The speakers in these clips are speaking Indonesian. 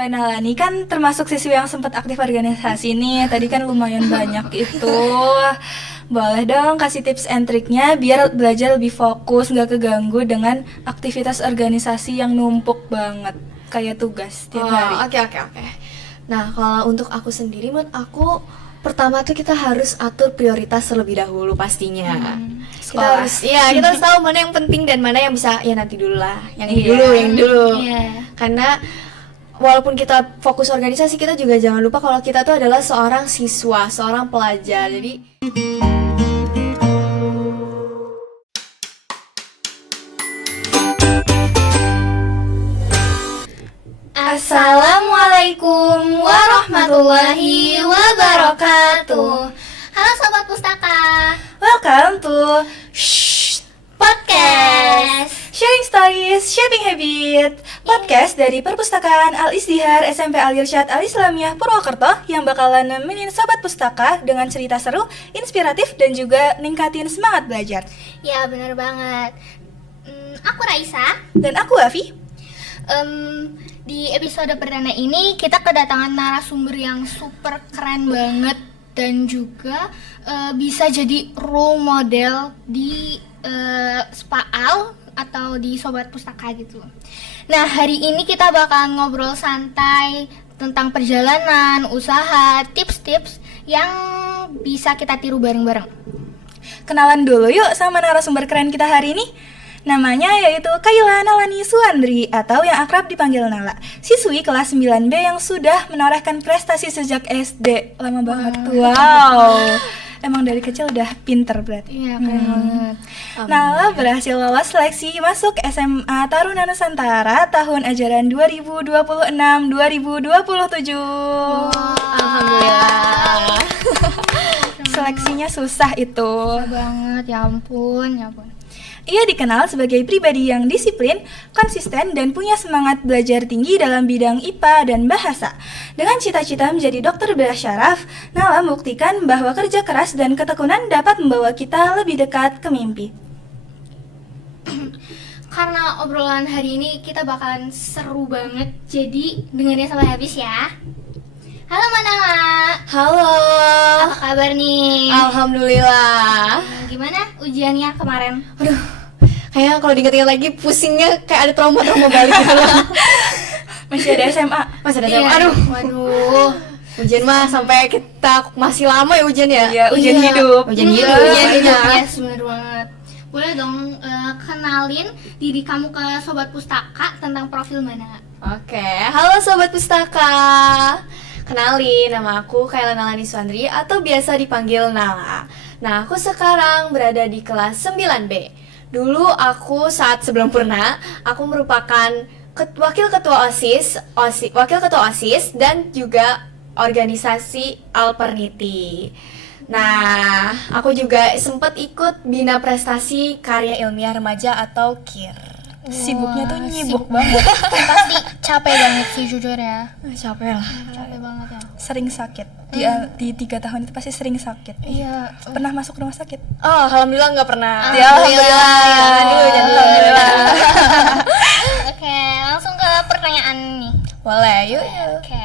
Mbak Nalani kan termasuk siswi yang sempat aktif organisasi nih. Tadi kan lumayan banyak itu. Boleh dong kasih tips and triknya biar belajar lebih fokus, nggak keganggu dengan aktivitas organisasi yang numpuk banget kayak tugas tiap hari. Oke. Nah, kalau untuk aku sendiri, menurut aku pertama tuh kita harus atur prioritas terlebih dahulu pastinya. Sekolah. Kita harus tahu mana yang penting dan mana yang bisa ya nanti dulu lah. Yang dulu. Karena walaupun kita fokus organisasi, kita juga jangan lupa kalau kita tuh adalah seorang siswa, seorang pelajar. Jadi Assalamualaikum warahmatullahi wabarakatuh. Halo Sobat Pustaka Welcome to Podcast. Sharing Stories, Shaping Habit, podcast dari Perpustakaan Al-Izdihar SMP Al-Irsyad Al-Islamiyah Purwokerto yang bakalan nemenin Sobat Pustaka dengan cerita seru, inspiratif, dan juga ningkatin semangat belajar. Ya benar banget. Aku Raisa. Dan aku Afi. Di episode perdana ini kita kedatangan narasumber yang super keren banget dan juga bisa jadi role model di SPAAL atau di Sobat Pustaka gitu. Nah, hari ini kita bakalan ngobrol santai tentang perjalanan, usaha, tips-tips yang bisa kita tiru bareng-bareng. Kenalan dulu yuk sama narasumber keren kita hari ini. Namanya yaitu Kayla Nalani Suandri atau yang akrab dipanggil Nala, siswi kelas 9B yang sudah menorehkan prestasi sejak SD. Lama banget. Wow. Emang dari kecil udah pinter berarti. Iya, keren banget. Nala berhasil lolos seleksi masuk SMA Taruna Nusantara tahun ajaran 2026-2027. alhamdulillah. Seleksinya susah itu. Susah banget, ya ampun. Ia dikenal sebagai pribadi yang disiplin, konsisten, dan punya semangat belajar tinggi dalam bidang IPA dan bahasa. Dengan cita-cita menjadi dokter bersyaraf, Nala membuktikan bahwa kerja keras dan ketekunan dapat membawa kita lebih dekat ke mimpi. Karena obrolan hari ini kita bakalan seru banget, jadi dengerin sampai habis ya. Halo Manala. Halo. Apa kabar nih? Alhamdulillah. Gimana ujiannya kemarin? Aduh, kayaknya kalau diinget-inget lagi pusingnya kayak ada trauma-trauma balik gitu loh. Masih ada SMA. Masih ada Iya. aduh. Waduh. Ujian mah sampai kita masih lama ya ujian ya? Iya, ujian hidup. Ujian hidup. Ujian hidup, Iya. yes, bener banget. Boleh dong kenalin diri kamu ke Sobat Pustaka tentang profil Manala. Oke, halo Sobat Pustaka. Kenalin, nama aku Kayla Nalani Suandri atau biasa dipanggil Nala. Nah, aku sekarang berada di kelas 9B. Dulu aku saat sebelum purna, aku merupakan wakil ketua OSIS dan juga organisasi Alperniti. Nah, aku juga sempat ikut Bina Prestasi Karya Ilmiah Remaja atau KIR. Sibuknya tuh nyibuk banget. Pasti capek banget sih jujur ya. Capek lah. Capek banget ya. Sering sakit. Di 3 tahun itu pasti sering sakit. Iya. Pernah masuk rumah sakit? Oh, alhamdulillah nggak pernah. Ya, alhamdulillah. Aduh, jangan Alhamdulillah. Oke, langsung ke pertanyaan nih. Boleh, yuk. Oke.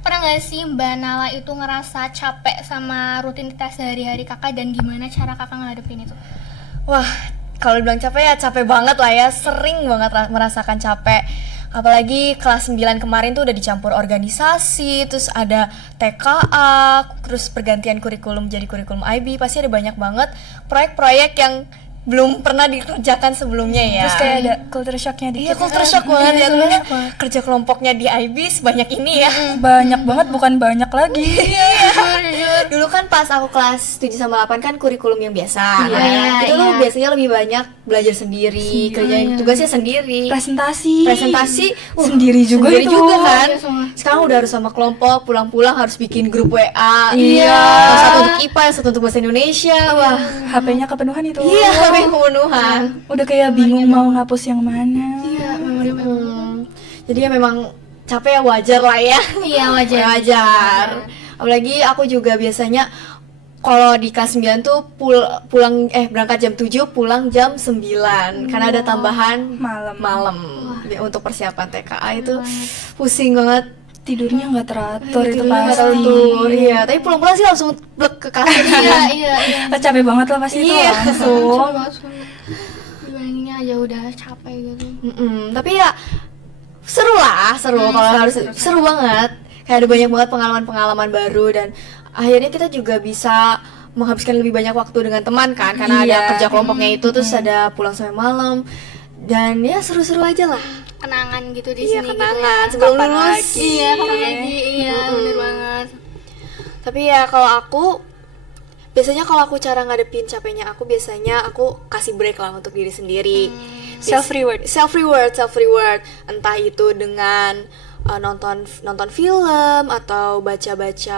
Pernah nggak sih Mbak Nala itu ngerasa capek sama rutinitas sehari-hari kakak dan gimana cara kakak ngadepin itu? Wah, kalau dibilang capek ya capek banget lah ya. Sering banget merasakan capek. Apalagi kelas 9 kemarin tuh udah dicampur organisasi, terus ada TKA, terus pergantian kurikulum jadi kurikulum IB. Pasti ada banyak banget proyek-proyek yang belum pernah dikerjakan sebelumnya ya. Terus kayak ada culture shock-nya dikit. Iya, culture shock banget ya. Terus kerja kelompoknya di IB sebanyak ini ya. Banyak banget, bukan banyak lagi. Dulu kan pas aku kelas 7 sama 8 kan kurikulum yang biasa. Iya, Nah, itu tuh iya. biasanya lebih banyak belajar sendiri, kerjain tugasnya sendiri. Presentasi sendiri sendiri juga itu. juga kan. Iya, semua. Sekarang udah harus sama kelompok, pulang-pulang harus bikin grup WA. Iya. Yang satu untuk IPA, yang satu untuk bahasa Indonesia. Wah. HP-nya kepenuhan itu. Iya, sampai kepenuhan. Udah kayak bingung mau ngapus yang mana. Jadi ya memang capek ya, wajar lah ya. Iya, Wajar. Apalagi aku juga biasanya kalau di kelas 9 tuh berangkat jam 7, pulang jam 9 karena ada tambahan Malam. malam untuk persiapan TKA itu pusing banget. tidurnya nggak teratur itu Tidurnya nggak pasti. teratur, iya. Tapi pulang-pulang sih langsung blek ke kasur. Iya, iya, iya. Capek banget lah pasti itu Iya. langsung. Dibayanginnya aja udah capek gitu. Tapi ya seru lah, seru kalau harus seru banget. Kayak ada banyak banget pengalaman-pengalaman baru dan akhirnya kita juga bisa menghabiskan lebih banyak waktu dengan teman kan karena ada Iya. kerja kelompoknya itu terus ada pulang sampai malam dan ya seru-seru aja lah. Kenangan gitu di Iya, sini kenangan gitu. sebelum Kapan lulus. lagi? Iya, kapan lagi? Iya, bener banget. Tapi ya kalau aku biasanya kalau aku cara ngadepin capeknya aku biasanya aku kasih break lah untuk diri sendiri. Self reward. self reward entah itu dengan nonton film atau baca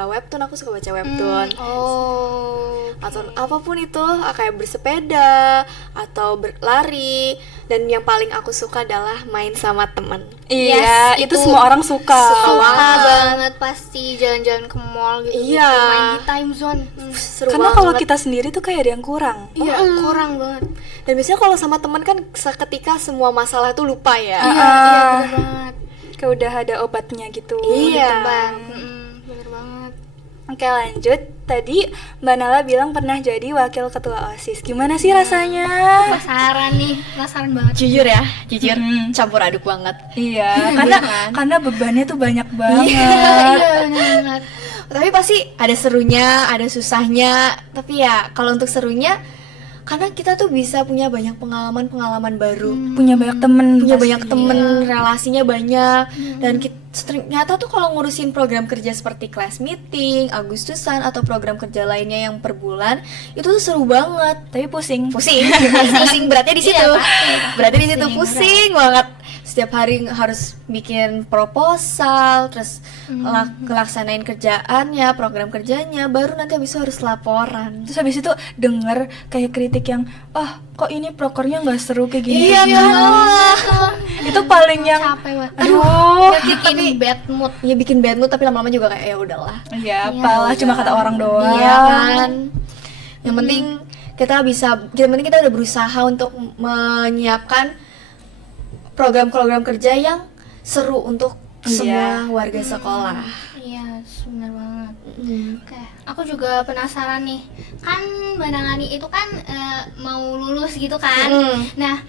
webtoon. Aku suka baca webtoon. Oh. Atau apapun itu, kayak bersepeda atau berlari, dan yang paling aku suka adalah main sama teman. Iya, Yes, itu itu semua orang suka. Suka Banget pasti jalan-jalan ke mall gitu. Iya. Main di time zone. Seru Karena banget. kalau kita sendiri tuh kayak ada yang kurang. Iya, kurang banget. Dan biasanya kalau sama teman kan seketika semua masalah itu lupa ya. Iya, bener banget. Kayak udah ada obatnya gitu. Iya. Bang, bener banget. Oke, lanjut. Tadi Mbak Nala bilang pernah jadi wakil ketua OSIS. Gimana sih rasanya? Penasaran nih, penasaran banget. Jujur ya, jujur campur aduk banget. Iya, karena bebannya tuh banyak banget. Iya, bener banget. Tapi pasti ada serunya, ada susahnya. Tapi ya kalau untuk serunya, karena kita tuh bisa punya banyak pengalaman-pengalaman baru, Punya banyak temen. punya pasti. banyak temen, relasinya banyak, dan ternyata tuh kalau ngurusin program kerja seperti class meeting, Agustusan atau program kerja lainnya yang per bulan itu tuh seru banget. Tapi pusing. Pusing, pusing beratnya di situ, beratnya di situ pusing banget. Setiap hari harus bikin proposal, terus ngelaksanain kerjaannya, program kerjanya, baru nanti habis itu harus laporan. Terus habis itu denger kayak kritik yang, kok ini prokernya nggak seru kayak gini. Iya, kayak gini." Itu paling yang Capek banget. aduh. Bikin bad mood. Ya bikin bad mood, tapi lama-lama juga kayak ya udahlah. Ya apalah, cuma kata orang doang. Iya kan. Yang penting yang penting kita udah berusaha untuk menyiapkan program-program kerja yang seru untuk semua warga sekolah. Iya, bener banget. Oke, aku juga penasaran nih. Kan Mbak Nalani itu kan mau lulus gitu kan. Nah,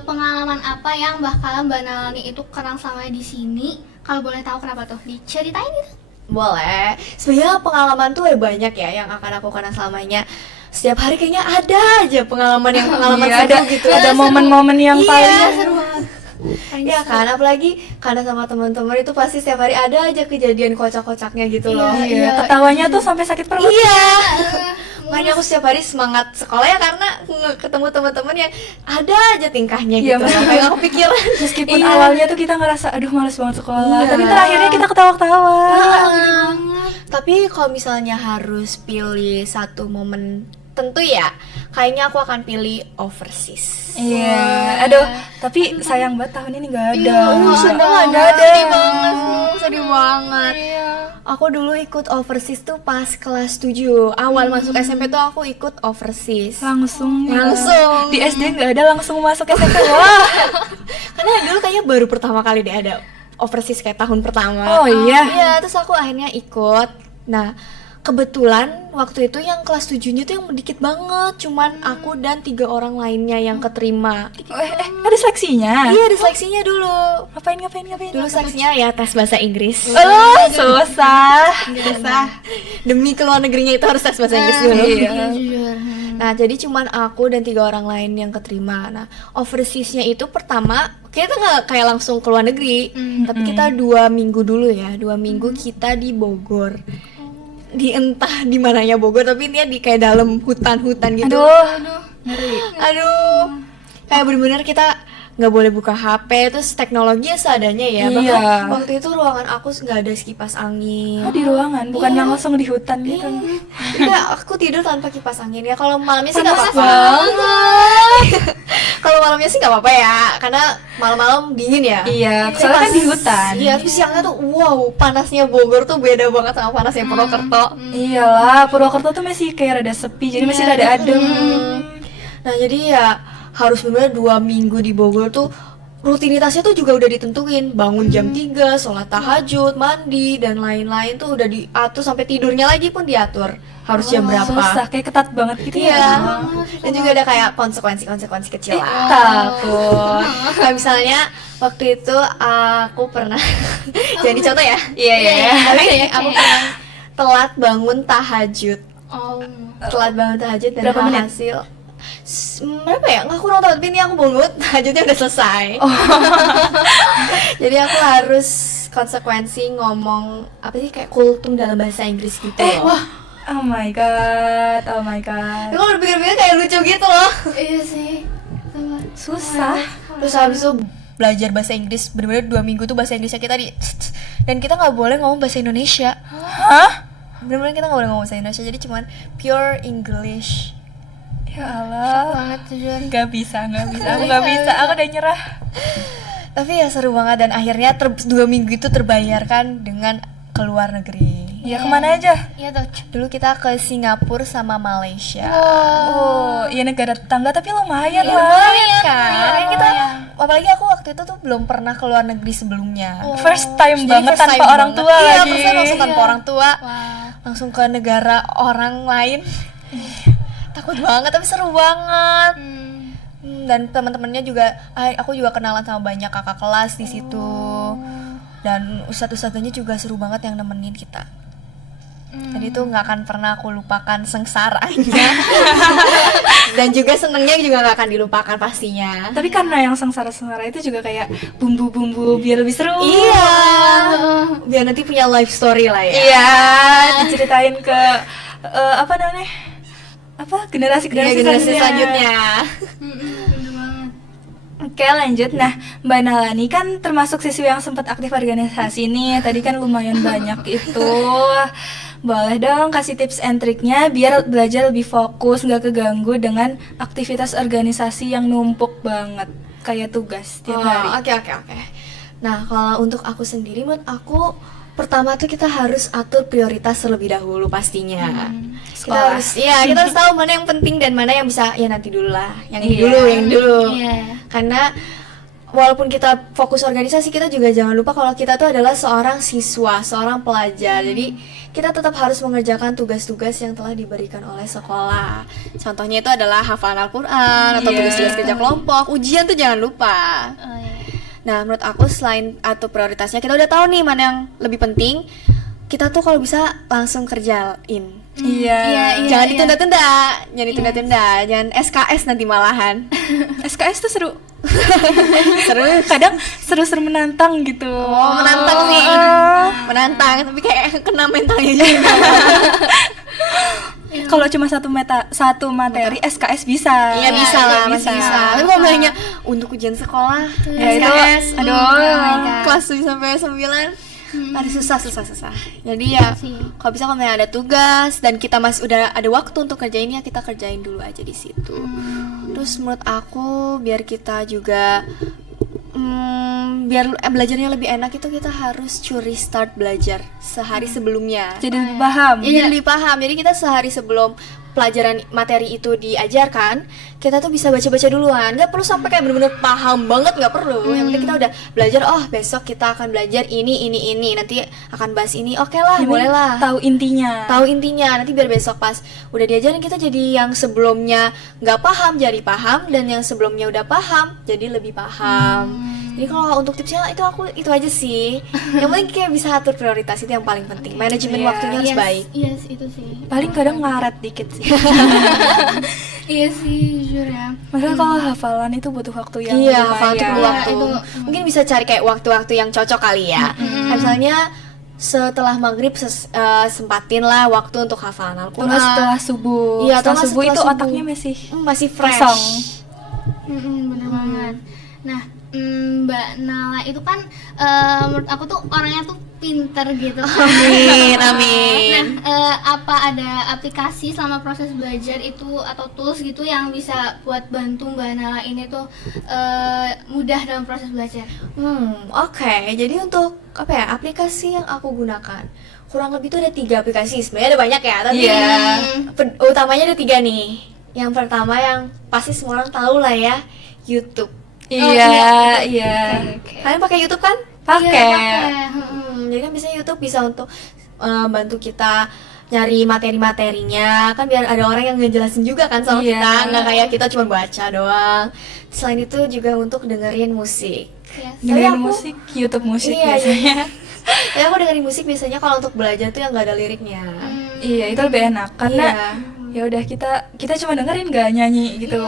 pengalaman apa yang bakal Mbak Nalani itu kenang selama di sini? Kalau boleh tahu kenapa tuh? Diceritain gitu. Boleh. Sebenarnya pengalaman tuh ada banyak ya yang akan aku kenang selamanya. Setiap hari kayaknya ada aja pengalaman Iya, seru gitu. ada momen-momen yang paling seru banget. Ya kan, apalagi karena sama teman-teman itu pasti setiap hari ada aja kejadian kocak-kocaknya gitu loh. iya, ketawanya tuh sampai sakit perut. Iya. Makanya aku setiap hari semangat sekolah ya karena ketemu teman-teman yang ada aja tingkahnya Iya, gitu. Sampai aku pikiran Meskipun iya. awalnya tuh kita ngerasa aduh males banget sekolah, Iya. tapi terakhirnya kita ketawa-ketawa. Tapi kalau misalnya harus pilih satu momen tentu ya, kayaknya aku akan pilih overseas. Iya, aduh, tapi sayang banget tahun ini nggak ada. Nggak ada. Sedih banget. Iya. Aku dulu ikut overseas tuh pas kelas 7. Awal masuk SMP tuh aku ikut overseas. Langsung. Langsung. Di SD nggak ada, langsung masuk SMP. Wah. Karena dulu kayaknya baru pertama kali deh ada overseas kayak tahun pertama. Oh iya. Iya, terus aku akhirnya ikut. Nah, kebetulan waktu itu yang kelas 7-nya tuh yang dikit banget, cuman aku dan 3 orang lainnya yang keterima. Ada seleksinya. Iya, ada seleksinya dulu. Ngapain? Dulu seleksinya ya tes bahasa Inggris. Susah. Demi ke luar negerinya itu harus tes bahasa Inggris dulu. Iya. Jujur. Nah, jadi cuman aku dan 3 orang lain yang keterima. Nah, overseasnya itu pertama kita nggak kayak langsung ke luar negeri, tapi kita 2 minggu dulu ya. 2 minggu kita di Bogor. Di entah di mananya Bogor, tapi dia di kayak dalam hutan-hutan gitu. Aduh. Kayak bener-bener kita nggak boleh buka HP, terus teknologinya seadanya ya. Bahkan Iya. waktu itu ruangan aku nggak ada kipas angin. Di ruangan, bukan yang langsung di hutan gitu. Enggak, aku tidur tanpa kipas angin ya. Kalau malamnya sih nggak Panas apa-apa. Kalau malamnya sih nggak apa-apa ya, karena malam-malam dingin ya. Iya, soalnya kan di hutan. Iya, tapi siangnya tuh wow, panasnya Bogor tuh beda banget sama panasnya Purwokerto. Iyalah, Purwokerto tuh masih kayak rada sepi, jadi masih rada adem. Nah, jadi ya harus bener 2 minggu di Bogor tuh rutinitasnya tuh juga udah ditentuin, bangun jam 3, sholat tahajud, mandi dan lain-lain tuh udah diatur, sampai tidurnya lagi pun diatur harus jam berapa. Susah, kayak ketat banget gitu Iya. ya. Dan juga ada kayak konsekuensi kecil lah. Takut. Kayak misalnya waktu itu aku pernah jadi contoh ya. Iya iya. Tapi aku pernah telat bangun tahajud. Oh. Telat bangun tahajud dan Berapa menit? hasil berapa ya? Nggak, kurang tahu, tapi ini aku bangun tahajudnya udah selesai. Jadi aku harus konsekuensi ngomong apa sih, kayak kultum dalam bahasa Inggris gitu loh. Oh my god, oh my god. Tapi kalau dipikir-pikir kayak lucu gitu loh. Iya sih. Susah. Terus habis itu belajar bahasa Inggris, bener-bener 2 minggu tuh bahasa Inggrisnya kita dan kita nggak boleh ngomong bahasa Indonesia. Hah? Bener-bener kita nggak boleh ngomong bahasa Indonesia, jadi cuman pure English. Ya Allah. Banget jujur. Gak bisa. Aku gak bisa. Aku udah nyerah. Tapi ya seru banget, dan akhirnya 2 minggu itu terbayarkan dengan keluar negeri. Ya kemana aja? Iya tuh. Dulu kita ke Singapura sama Malaysia. Oh, iya negara tetangga tapi lumayan Iya, lah. lumayan kan? Lumayan. Kita, apalagi aku waktu itu tuh belum pernah keluar negeri sebelumnya. First time Jadi banget first tanpa time orang banget. tua Iya, lagi. first time langsung tanpa orang tua. Wah. Langsung ke negara orang lain. Takut banget tapi seru banget. Dan teman-temannya juga, aku juga kenalan sama banyak kakak kelas di situ. Dan ustadz-ustadznya juga seru banget yang nemenin kita. Jadi itu nggak akan pernah aku lupakan sengsaranya. Dan juga senengnya juga nggak akan dilupakan pastinya. Tapi karena yang sengsara-sengsara itu juga kayak bumbu-bumbu biar lebih seru. Iya, biar nanti punya life story lah ya. Iya, diceritain ke apa namanya? Apa generasi Iya, generasi selanjutnya. Bener banget. Oke lanjut. Nah Mbak Nalani kan termasuk siswi yang sempat aktif organisasi nih. Tadi kan lumayan banyak itu. Boleh dong kasih tips and triknya biar belajar lebih fokus, nggak keganggu dengan aktivitas organisasi yang numpuk banget kayak tugas tiap hari. Oke. Nah, kalau untuk aku sendiri, menurut aku pertama tuh kita harus atur prioritas terlebih dahulu pastinya. Kita Sekolah. kita harus tahu mana yang penting dan mana yang bisa ya nanti dulu lah. Yang ini Iya. dulu. Iya. Karena walaupun kita fokus organisasi, kita juga jangan lupa kalau kita tuh adalah seorang siswa, seorang pelajar. Jadi kita tetap harus mengerjakan tugas-tugas yang telah diberikan oleh sekolah. Contohnya itu adalah hafalan Al-Quran atau Iya. tugas-tugas kerja kelompok. Ujian tuh jangan lupa. Oh, iya. Nah, menurut aku selain atur prioritasnya, kita udah tahu nih mana yang lebih penting. Kita tuh kalau bisa langsung kerjain. Iya. Jangan ditunda-tunda, jangan SKS nanti malahan. SKS tuh seru. Seru. Kadang seru-seru menantang gitu. Oh, menantang sih. Menantang, tapi kayak kena mentalnya juga. Kalau cuma satu materi SKS bisa. Iya bisa lah, Iya, masih bisa. Tapi kalau misalnya untuk ujian sekolah, Ya, itu, SKS, aduh. kelas 7 sampai 9, aduh susah. Jadi ya, kalau bisa kalau misalnya ada tugas dan kita masih udah ada waktu untuk kerjain, ya kita kerjain dulu aja di situ. Terus menurut aku biar kita juga biar belajarnya lebih enak, itu kita harus curi start belajar sehari sebelumnya. Jadi lebih paham. Iya, jadi lebih paham. Jadi kita sehari sebelum pelajaran materi itu diajarkan, kita tuh bisa baca-baca duluan. Nggak perlu sampai kayak bener-bener paham banget, nggak perlu. Yang penting kita udah belajar, oh besok kita akan belajar ini, nanti akan bahas ini. Oke lah, Yang boleh penting lah. Tahu intinya. Tahu intinya, nanti biar besok pas udah diajarin kita jadi yang sebelumnya nggak paham jadi paham, dan yang sebelumnya udah paham jadi lebih paham. Jadi kalau untuk tipsnya itu aja sih. Yang penting kayak bisa atur prioritas, itu yang paling penting. Manajemen Iya. waktunya harus baik. Iya, itu sih. Paling kadang ngaret dikit sih. Iya sih, jujur ya. Maksudnya kalau hafalan itu butuh waktu yang Iya, lumayan. hafal itu perlu Iya, waktu. itu, Mungkin bisa cari kayak waktu-waktu yang cocok kali ya. Kayak misalnya setelah maghrib sempatin lah waktu untuk hafalan Al-Quran. Terus setelah subuh. Iya, setelah atau subuh setelah itu subuh. otaknya masih fresh. kosong. Bener banget. Nah, Mbak Nala itu kan menurut aku tuh orangnya tuh pinter gitu kan. Amin. Nah, apa ada aplikasi selama proses belajar itu atau tools gitu yang bisa buat bantu Mbak Nala ini tuh mudah dalam proses belajar? Oke. Jadi untuk apa ya, aplikasi yang aku gunakan kurang lebih itu ada 3 aplikasi. Sebenarnya ada banyak ya, tapi Iya. Utamanya ada 3 nih. Yang pertama yang pasti semua orang tahu lah ya, YouTube. Iya. Kalian pakai YouTube kan? Pakai. Jadi kan biasanya YouTube bisa untuk bantu kita nyari materi-materinya, kan biar ada orang yang ngejelasin juga kan sama Iya. kita, nggak kayak kita cuma baca doang. Selain itu juga untuk dengerin musik. Yes. Dengerin Tapi aku- musik, YouTube musik Iya, biasanya. Tapi aku dengerin musik biasanya kalau untuk belajar tuh yang nggak ada liriknya. Iya, itu lebih enak karena Iya. ya udah kita cuma dengerin nggak nyanyi gitu.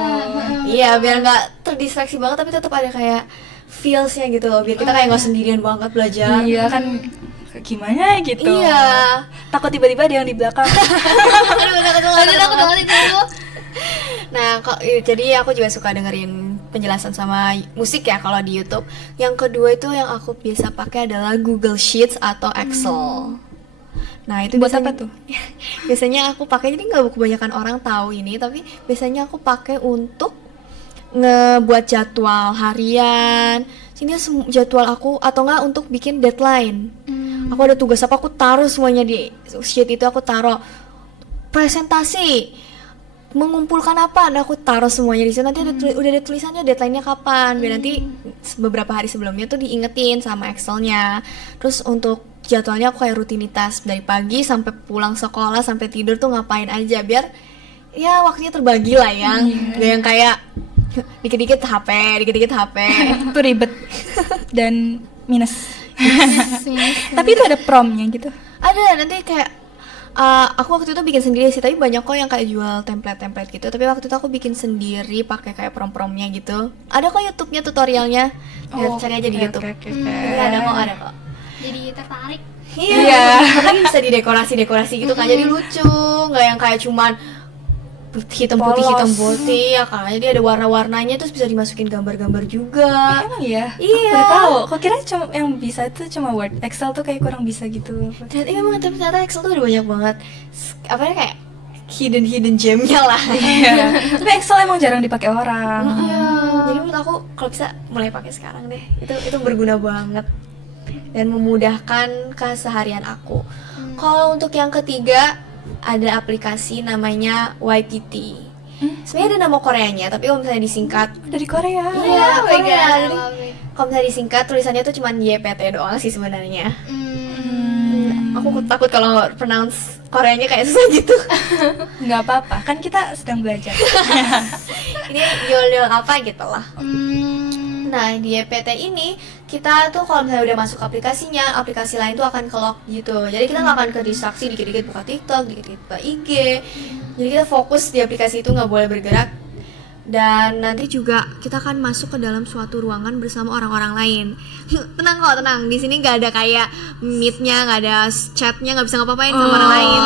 Iya, biar nggak terdistraksi banget tapi tetap ada kayak feelsnya gitu loh, biar kita kayak nggak sendirian banget belajar. Iya kan gimana gitu. Iya. Takut tiba-tiba ada yang di belakang. Aduh, takut banget. itu. Nah, jadi aku juga suka dengerin penjelasan sama musik ya kalau di YouTube. Yang kedua itu yang aku biasa pakai adalah Google Sheets atau Excel. Nah, itu Buat biasanya, apa tuh? biasanya aku pakai, jadi nggak kebanyakan orang tahu ini, tapi biasanya aku pakai untuk ngebuat jadwal harian. Sini jadwal aku atau enggak untuk bikin deadline. Aku ada tugas apa, aku taruh semuanya di sheet itu, aku taruh presentasi, mengumpulkan apa, nah aku taruh semuanya di situ. Nanti udah ada tulisannya deadline-nya kapan, biar nanti beberapa hari sebelumnya tuh diingetin sama Excel-nya. Terus untuk jadwalnya aku kayak rutinitas dari pagi sampai pulang sekolah sampai tidur tuh ngapain aja, biar ya waktunya terbagi lah ya. Gak yang kayak dikit-dikit HP. Itu ribet dan minus. Tapi itu ada promnya gitu. Ada nanti kayak aku waktu itu bikin sendiri sih, tapi banyak kok yang kayak jual template gitu. Tapi waktu itu aku bikin sendiri pakai kayak prom-promnya gitu. Ada kok YouTube-nya, tutorialnya. Cari aja di YouTube. Oke. Ada kok. Jadi tertarik. Iya. Karena bisa didekorasi gitu kan. Jadi lucu, nggak yang kayak cuman hitam putih ya kan. Jadi ada warna-warnanya, terus bisa dimasukin gambar-gambar juga. Emang iya? Iya. Aku baru tahu. Kok kira cuma yang bisa itu cuma Word. Excel tuh kayak kurang bisa gitu. Ternyata Excel tuh ada banyak banget apa ya, kayak hidden gemnya lah. Iya. Tapi Excel emang jarang dipakai orang. Jadi menurut aku kalau bisa mulai pakai sekarang deh. Itu berguna banget dan memudahkan keseharian aku. Kalau untuk yang ketiga ada aplikasi namanya YPT. Sebenarnya ada nama Koreanya, tapi kalau misalnya disingkat Dari Korea. Iya, Oh my Korea. God, I Jadi, love it. kalau misalnya disingkat tulisannya tuh cuman YPT doang sih sebenarnya. Aku takut kalau pronounce Koreanya kayak susah gitu. Nggak apa-apa, kan kita sedang belajar. Ini yol apa gitu lah. Nah, di YPT ini kita tuh kalau misalnya udah masuk aplikasinya, aplikasi lain tuh akan ke-lock gitu. Jadi kita nggak akan ke distraksi, dikit-dikit buka TikTok, dikit-dikit buka IG. Jadi kita fokus di aplikasi itu, nggak boleh bergerak. Dan nanti juga kita akan masuk ke dalam suatu ruangan bersama orang-orang lain. Tenang kok, tenang. Di sini nggak ada kayak meet-nya, nggak ada chat-nya, nggak bisa ngapa-ngapain sama orang lain.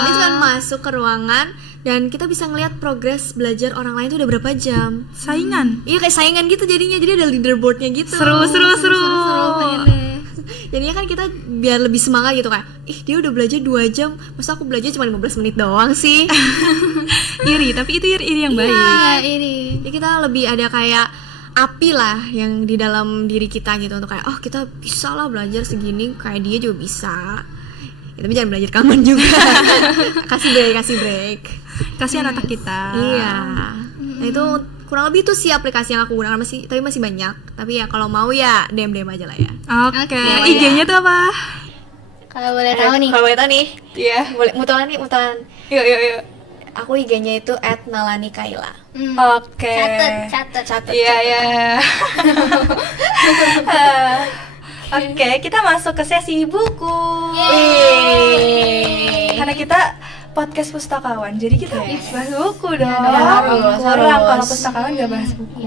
Jadi cuma masuk ke ruangan dan kita bisa ngelihat progres belajar orang lain tuh udah berapa jam. Saingan. Iya, kayak saingan gitu jadinya, jadi ada leaderboardnya gitu. Seru. Jadinya kan kita biar lebih semangat gitu, kayak dia udah belajar 2 jam, masa aku belajar cuma 15 menit doang sih. Iri, tapi itu iri yang baik. Iya, ini. Jadi kita lebih ada kayak api lah yang di dalam diri kita gitu, untuk kayak kita bisa lah belajar segini, kayak dia juga bisa. Ya, tapi jangan belajar kaman juga. kasih break. Kasihan otak kita. Iya. Nah, itu kurang lebih tuh sih aplikasi yang aku gunakan, tapi masih banyak. Tapi ya kalau mau ya DM aja lah ya. Oke. Oke. IG-nya tuh apa? Kalau boleh tahu nih. Kalau boleh tahu nih, Iya. boleh mutualan. Yuk. Aku IG-nya itu @nalanikaila. Oke. Catet. Iya. Oke, kita masuk ke sesi buku. Karena kita podcast pustakawan, jadi kita bahas buku dong. harus. Kurang kalau pustakawan gak bahas buku.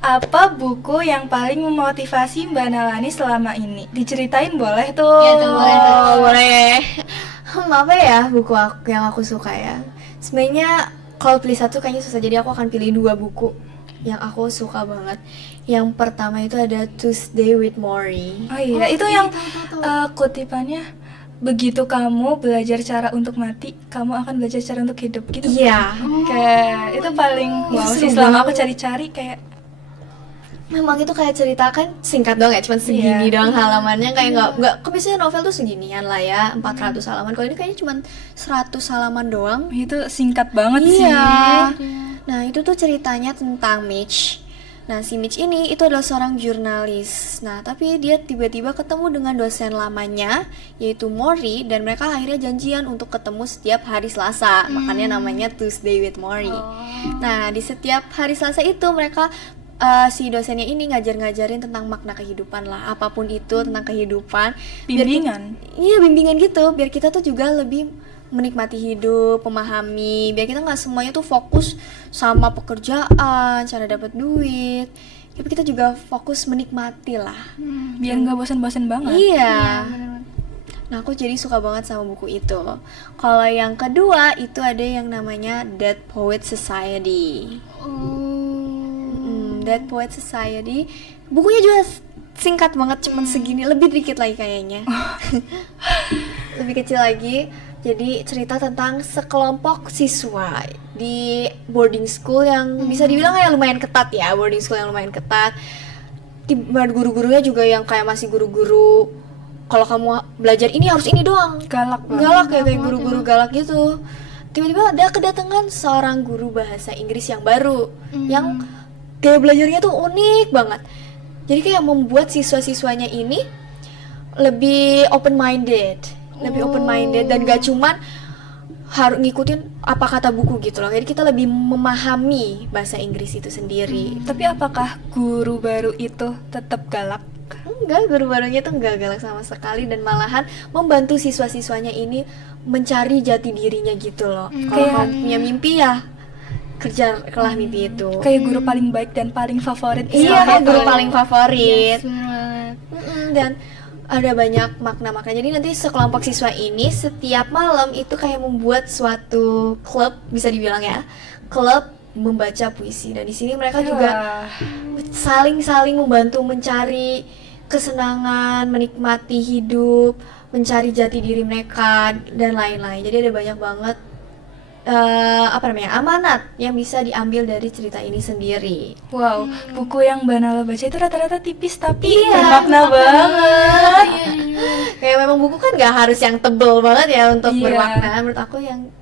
Apa buku yang paling memotivasi Mbak Nalani selama ini? Diceritain boleh tuh. Iya tuh, boleh tuh. Boleh. Apa ya buku yang aku suka ya? Sebenarnya kalau pilih satu kayaknya susah, jadi aku akan pilih 2 buku yang aku suka banget. Yang pertama itu ada Tuesday with Morrie. Oh iya, itu yang kutipannya, begitu kamu belajar cara untuk mati, kamu akan belajar cara untuk hidup gitu. Iya. Oke, itu paling wow seru sih selama aku banget. cari-cari kayak Memang itu kayak cerita kan singkat doang ya, cuma segini Iya. doang halamannya, kayak nggak biasanya novel tuh seginian lah ya, 400 halaman. Kalau ini kayaknya cuma 100 halaman doang. itu singkat banget sih. Iya. Nah, itu tuh ceritanya tentang Mitch. Nah, si Mitch ini itu adalah seorang jurnalis. Nah, tapi dia tiba-tiba ketemu dengan dosen lamanya, yaitu Maury, dan mereka akhirnya janjian untuk ketemu setiap hari Selasa. Makanya namanya Tuesday with Maury. Nah, di setiap hari Selasa itu mereka si dosennya ini ngajarin tentang makna kehidupan lah, apapun itu tentang kehidupan. Bimbingan. Iya, bimbingan gitu, biar kita tuh juga lebih menikmati hidup, memahami, biar kita nggak semuanya tuh fokus sama pekerjaan, cara dapat duit, tapi kita juga fokus menikmati lah. Biar nggak bosan-bosan banget. Iya. Nah, aku jadi suka banget sama buku itu. Kalau yang kedua itu ada yang namanya Dead Poet Society. Dead Poet Society. Bukunya juga singkat banget, cuman segini, lebih dikit lagi kayaknya. Lebih kecil lagi. Jadi cerita tentang sekelompok siswa di boarding school yang bisa dibilang ya lumayan ketat ya, boarding school yang lumayan ketat. Guru-gurunya juga yang kayak masih guru-guru, kalau kamu belajar ini harus ini doang. Galak banget. Galak kayak guru-guru galak gitu. Tiba-tiba ada kedatangan seorang guru bahasa Inggris yang baru, yang gaya belajarnya tuh unik banget. Jadi kayak membuat siswa-siswanya ini lebih open-minded dan gak cuman harus ngikutin apa kata buku gitu loh. Jadi kita lebih memahami bahasa Inggris itu sendiri. Tapi apakah guru baru itu tetap galak? Enggak, guru barunya tuh enggak galak sama sekali, dan malahan membantu siswa-siswanya ini mencari jati dirinya gitu loh. Kalau kamu punya mimpi ya kejarlah mimpi itu. Kayak guru paling baik dan paling favorit. Iya, guru paling favorit. Bener banget. Dan ada banyak makna-makna. Jadi nanti sekelompok siswa ini setiap malam itu kayak membuat suatu klub, bisa dibilang ya, klub membaca puisi. Dan di sini mereka juga saling membantu mencari kesenangan, menikmati hidup, mencari jati diri mereka dan lain-lain. Jadi ada banyak banget amanat yang bisa diambil dari cerita ini sendiri. Wow, buku yang Mbak Nala baca itu rata-rata tipis tapi Iya, bermakna banget. Kayak memang buku kan nggak harus yang tebel banget ya untuk Iya. bermakna. Menurut aku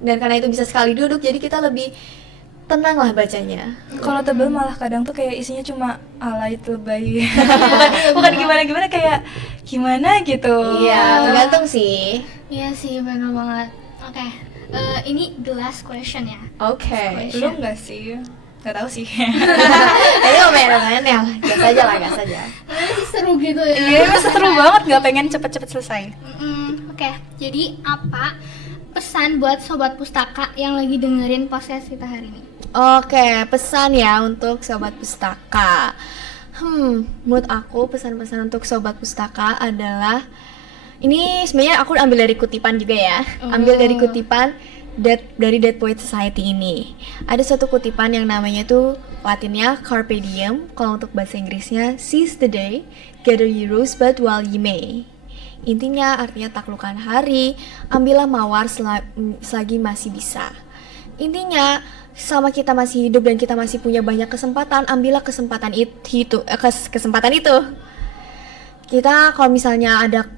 dan karena itu bisa sekali duduk, jadi kita lebih tenang lah bacanya. Kalau tebel malah kadang tuh kayak isinya cuma alay lebay. bukan gimana-gimana, kayak gimana gitu. Iya, tergantung sih. Iya sih, bener banget. Oke, ini the last question ya. Oke. Lu nggak sih? Nggak tahu sih. Ini lumayan ya, gas aja lah, gas aja. Masih seru gitu ya. Iya, masa seru banget, nggak pengen cepet-cepet selesai. Oke, jadi apa pesan buat sobat pustaka yang lagi dengerin podcast kita hari ini? Oke, pesan ya untuk sobat pustaka. Menurut aku pesan-pesan untuk sobat pustaka adalah, ini sebenarnya aku ambil dari kutipan juga ya. Ambil dari kutipan dari Dead Poet Society ini. Ada suatu kutipan yang namanya tuh Latinnya Carpe Diem. Kalau untuk bahasa Inggrisnya Seize the day, gather your rosebud while ye may. Intinya artinya taklukkan hari, ambillah mawar selagi masih bisa. Intinya sama kita masih hidup dan kita masih punya banyak kesempatan, ambillah kesempatan itu. Kita kalau misalnya ada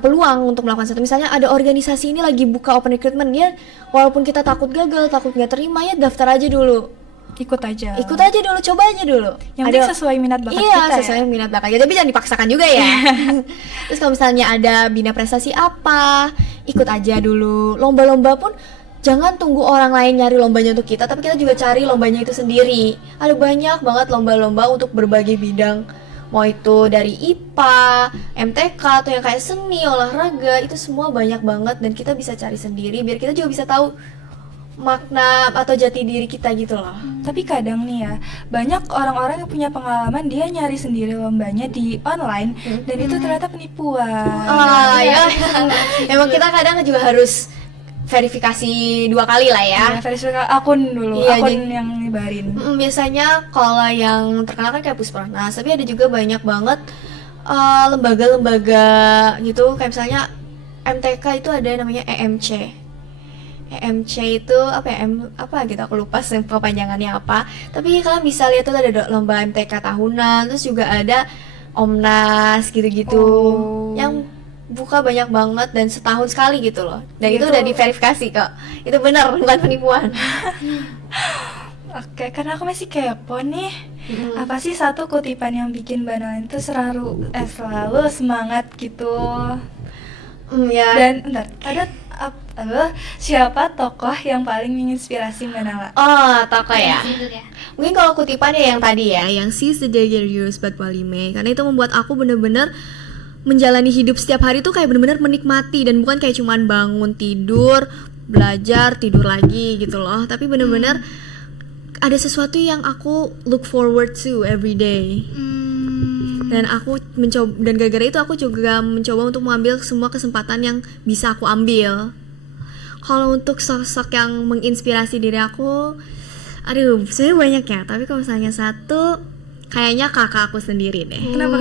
peluang untuk melakukan sesuatu, misalnya ada organisasi ini lagi buka open recruitment ya, walaupun kita takut gagal, takut nggak terima, ya daftar aja dulu, Ikut aja dulu, coba aja dulu. Yang penting sesuai minat bakat iya, kita sesuai ya. minat bakat kita, tapi jangan dipaksakan juga ya. Terus kalau misalnya ada bina prestasi apa, ikut aja dulu. Lomba-lomba pun jangan tunggu orang lain nyari lombanya untuk kita, tapi kita juga cari lombanya itu sendiri. Ada banyak banget lomba-lomba untuk berbagai bidang, mau itu dari IPA, MTK, atau yang kayak seni, olahraga, itu semua banyak banget dan kita bisa cari sendiri biar kita juga bisa tahu makna atau jati diri kita gitu loh. Tapi kadang nih ya, banyak orang-orang yang punya pengalaman dia nyari sendiri lombanya di online dan itu ternyata penipuan. Ya, emang kita kadang juga harus verifikasi 2 kali lah ya. Ya, verifikasi akun dulu, Iya, akun jadi- yang nyebarin. Biasanya kalau yang terkenal kan kayak Puspernas, tapi ada juga banyak banget lembaga-lembaga gitu, kayak misalnya MTK itu ada namanya EMC. EMC itu apa ya? Apa gitu, aku lupa kepanjangannya apa. Tapi kalian bisa lihat tuh ada lomba MTK tahunan, terus juga ada Omnas gitu-gitu. Yang buka banyak banget dan setahun sekali gitu loh. Dan itu udah diverifikasi kok. Itu benar, bukan penipuan. Oke, karena aku masih kepo nih. Apa sih satu kutipan yang bikin Mbak Nalan itu selalu semangat gitu? Ya. Dan bentar, siapa tokoh yang paling menginspirasi Mbak Nala? Oh, tokoh ya. Tidur ya. Mungkin kalau kutipannya yang tadi ya, yang Seize the Day You're But Palime, karena itu membuat aku bener-bener menjalani hidup setiap hari tuh kayak bener-bener menikmati, dan bukan kayak cuman bangun tidur, belajar, tidur lagi gitu loh, tapi bener-bener ada sesuatu yang aku look forward to every day. Dan aku mencoba, dan gara-gara itu aku juga mencoba untuk mengambil semua kesempatan yang bisa aku ambil. Kalau untuk sosok yang menginspirasi diri aku, aduh, sebenarnya banyak ya, tapi kalau misalnya satu, kayaknya kakak aku sendiri deh. Kenapa?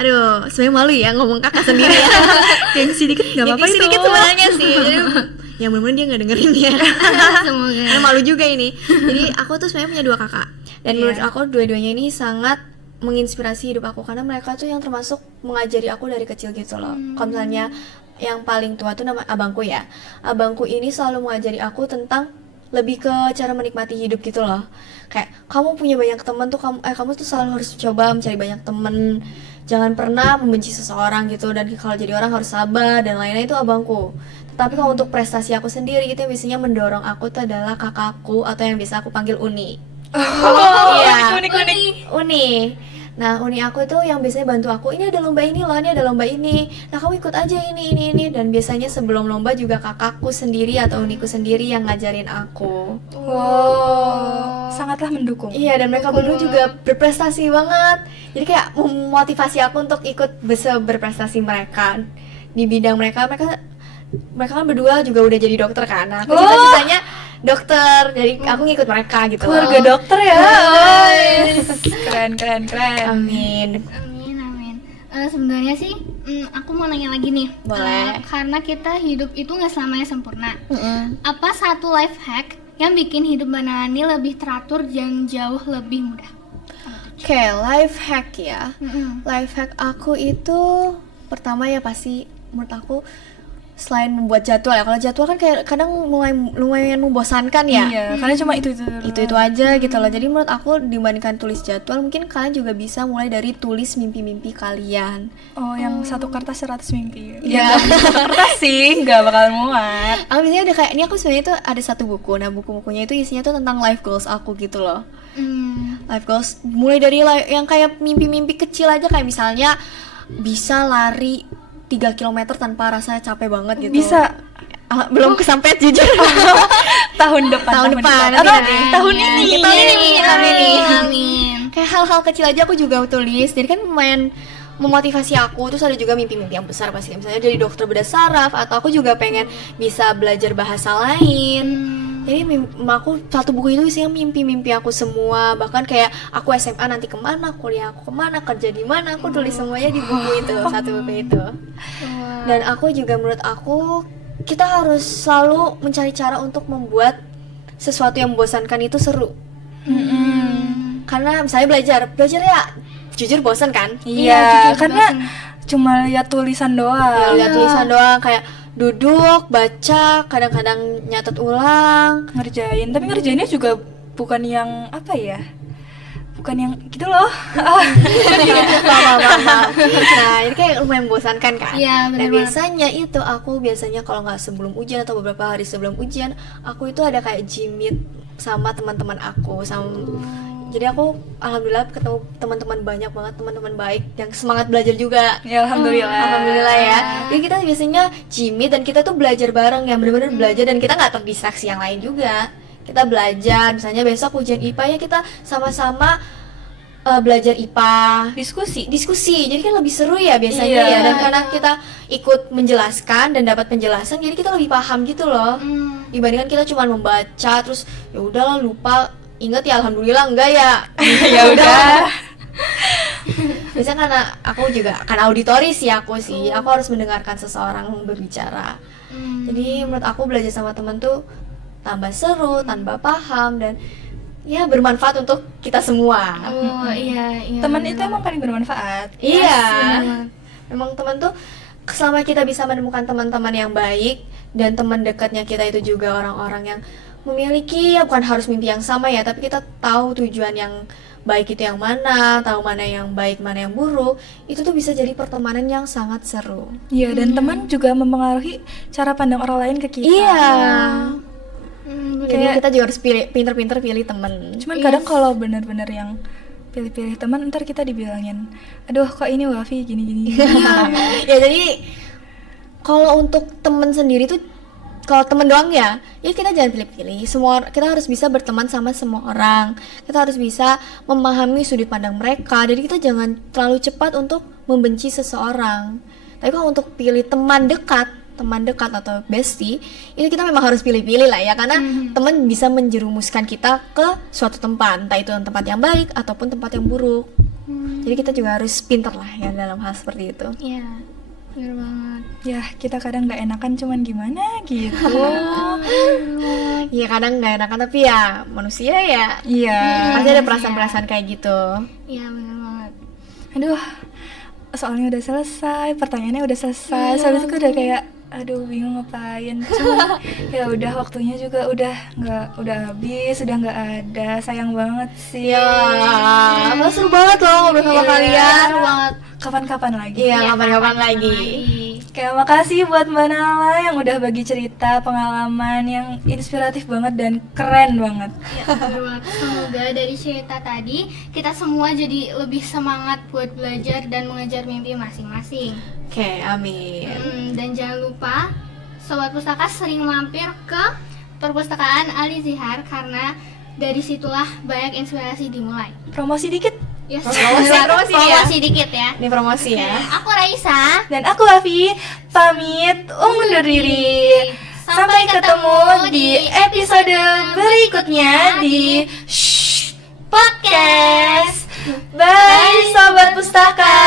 Aduh, sebenarnya malu ya ngomong kakak sendiri ya. Gengsi dikit nggak apa-apa Gengsi itu. sedikit sebenarnya sih. Jadi, ya mudah-mudahan dia nggak dengerin ya. Semoga. Karena malu juga ini. Jadi aku tuh sebenarnya punya 2 kakak. Dan menurut Iya. aku dua-duanya ini sangat menginspirasi hidup aku, karena mereka tuh yang termasuk mengajari aku dari kecil gitu loh. Kalau misalnya yang paling tua tuh nama abangku ya. Abangku ini selalu mengajari aku tentang lebih ke cara menikmati hidup gitu loh. Kayak kamu punya banyak teman tuh, kamu tuh selalu harus coba mencari banyak teman. Jangan pernah membenci seseorang gitu, dan kalau jadi orang harus sabar dan lain-lain, itu abangku. Tapi kalau untuk prestasi aku sendiri, itu yang biasanya mendorong aku tuh adalah kakakku, atau yang bisa aku panggil Uni. Iya. Unik. Uni. Nah, Uni aku tuh yang biasanya bantu aku, ini ada lomba ini loh, ini ada lomba ini. Nah, kamu ikut aja ini. Dan biasanya sebelum lomba juga kakakku sendiri atau Uniku sendiri yang ngajarin aku. Wow, sangatlah mendukung. Iya, dan mereka berdua juga berprestasi banget. Jadi kayak memotivasi aku untuk ikut bisa berprestasi mereka di bidang mereka. Mereka kan berdua juga udah jadi dokter kan. Nah, aku cita-citanya dokter, jadi aku ngikut mereka gitu. Keluarga loh. dokter ya. Oh, keren. Amin. Amin. Sebenarnya sih, aku mau nanya lagi nih. Boleh. Karena kita hidup itu nggak selamanya sempurna. Apa satu life hack yang bikin hidup Mbak Nalani lebih teratur dan jauh lebih mudah? Oke, life hack ya. Life hack aku itu pertama ya pasti menurut aku selain membuat jadwal ya. Kalau jadwal kan kayak kadang lumayan membosankan ya. Iya, karena cuma itu Aja gitu loh. Jadi menurut aku dibandingkan tulis jadwal, mungkin kalian juga bisa mulai dari tulis mimpi-mimpi kalian. Oh, yang satu kertas 100 mimpi. Iya. Satu kertas sih nggak bakal muat. Aku biasanya ada kayak, ini aku sebenarnya tuh ada satu buku. Nah, bukunya itu isinya tuh tentang life goals aku gitu loh. Life goals mulai dari yang kayak mimpi-mimpi kecil aja, kayak misalnya bisa lari 3 km tanpa rasanya capek banget gitu. Bisa. Belum kesampaian jujur. Tahun depan. nanti. Tahun ini. Amin. Kayak hal-hal kecil aja aku juga tulis. Jadi kan lumayan memotivasi aku. Terus ada juga mimpi-mimpi yang besar pasti. Misalnya jadi dokter bedah saraf, atau aku juga pengen bisa belajar bahasa lain. Jadi aku satu buku itu isinya mimpi-mimpi aku semua. Bahkan kayak aku SMA nanti kemana, kuliah aku kemana, kerja di mana, aku tulis semuanya di buku itu, satu buku itu. Dan aku juga menurut aku kita harus selalu mencari cara untuk membuat sesuatu yang membosankan itu seru. Karena misalnya belajar ya jujur bosan kan? Iya, karena cuma lihat tulisan doang. Lihat tulisan doang, kayak duduk, baca, kadang-kadang nyatet ulang, Ngerjain, tapi ngerjainnya juga bukan yang apa ya? Bukan yang gitu loh. Maaf. Nah, ini kayak lumayan membosankan kan? Iya, Nah, bener biasanya itu aku kalau nggak sebelum ujian atau beberapa hari sebelum ujian, aku itu ada kayak gym meet sama teman-teman aku, jadi aku alhamdulillah ketemu teman-teman banyak banget, teman-teman baik yang semangat belajar juga. Ya, Alhamdulillah ya. Jadi kita biasanya gym meet dan kita tuh belajar bareng, yang benar-benar belajar, dan kita nggak terdistraksi yang lain juga. Kita belajar, misalnya besok ujian IPA ya kita sama-sama belajar IPA, diskusi. Jadi kan lebih seru ya biasanya ya. Dan karena kita ikut menjelaskan dan dapat penjelasan, jadi kita lebih paham gitu loh. Dibandingkan kita cuma membaca terus ya udahlah lupa. Ingat ya, alhamdulillah enggak ya. Ya udah. Biasanya karena aku juga auditori sih aku harus mendengarkan seseorang berbicara. Jadi menurut aku belajar sama teman tuh tambah seru, tambah paham, dan ya bermanfaat untuk kita semua. Oh iya. Teman itu emang paling bermanfaat. Iya. Memang teman tuh selama kita bisa menemukan teman-teman yang baik dan teman dekatnya kita itu juga orang-orang yang memiliki, ya bukan harus mimpi yang sama ya, tapi kita tahu tujuan yang baik itu yang mana, tahu mana yang baik, mana yang buruk, itu tuh bisa jadi pertemanan yang sangat seru. Iya, dan teman juga mempengaruhi cara pandang orang lain ke kita. Iya. Jadi Kayak- kita juga harus pinter-pinter pilih temen. Cuman kadang kalau benar-benar yang pilih-pilih teman, ntar kita dibilangin, aduh kok ini Wafi gini-gini. Ya jadi kalau untuk temen sendiri tuh, kalau temen doang ya kita jangan pilih-pilih. Kita harus bisa berteman sama semua orang. Kita harus bisa memahami sudut pandang mereka. Jadi kita jangan terlalu cepat untuk membenci seseorang. Tapi kalau untuk pilih teman dekat atau bestie, itu kita memang harus pilih-pilih lah ya, karena teman bisa menjerumuskan kita ke suatu tempat, entah itu tempat yang baik ataupun tempat yang buruk. Jadi kita juga harus pintar lah ya dalam hal seperti itu. Iya, bener banget. Ya, kita kadang nggak enakan cuman gimana gitu. Iya kadang nggak enakan, tapi ya manusia ya Iya. pasti ada perasaan-perasaan kayak gitu. Iya, bener banget. Aduh, soalnya udah selesai, pertanyaannya udah selesai. Habis itu udah kayak, aduh bingung ngapain. Cuma ya udah, waktunya juga udah habis, udah nggak ada. Sayang banget sih. Ya, seru banget loh ngobrol sama Iya. kalian. Seru banget. Kapan-kapan lagi. Iya, kapan-kapan lagi. Kayak makasih buat Mbak Nala yang udah bagi cerita pengalaman yang inspiratif banget dan keren banget. Ya, bener banget. Semoga dari cerita tadi kita semua jadi lebih semangat buat belajar dan mengejar mimpi masing-masing. Oke, amin. Dan jangan lupa Sobat Pustaka sering mampir ke perpustakaan Ali Zihar, karena dari situlah banyak inspirasi dimulai. Promosi dikit. Yes. Promosi dikit ya. Ini promosi ya. Aku Raisa. Dan aku Wafi, pamit undur diri. Sampai ketemu di episode berikutnya di Podcast. Bye Sobat Pustaka.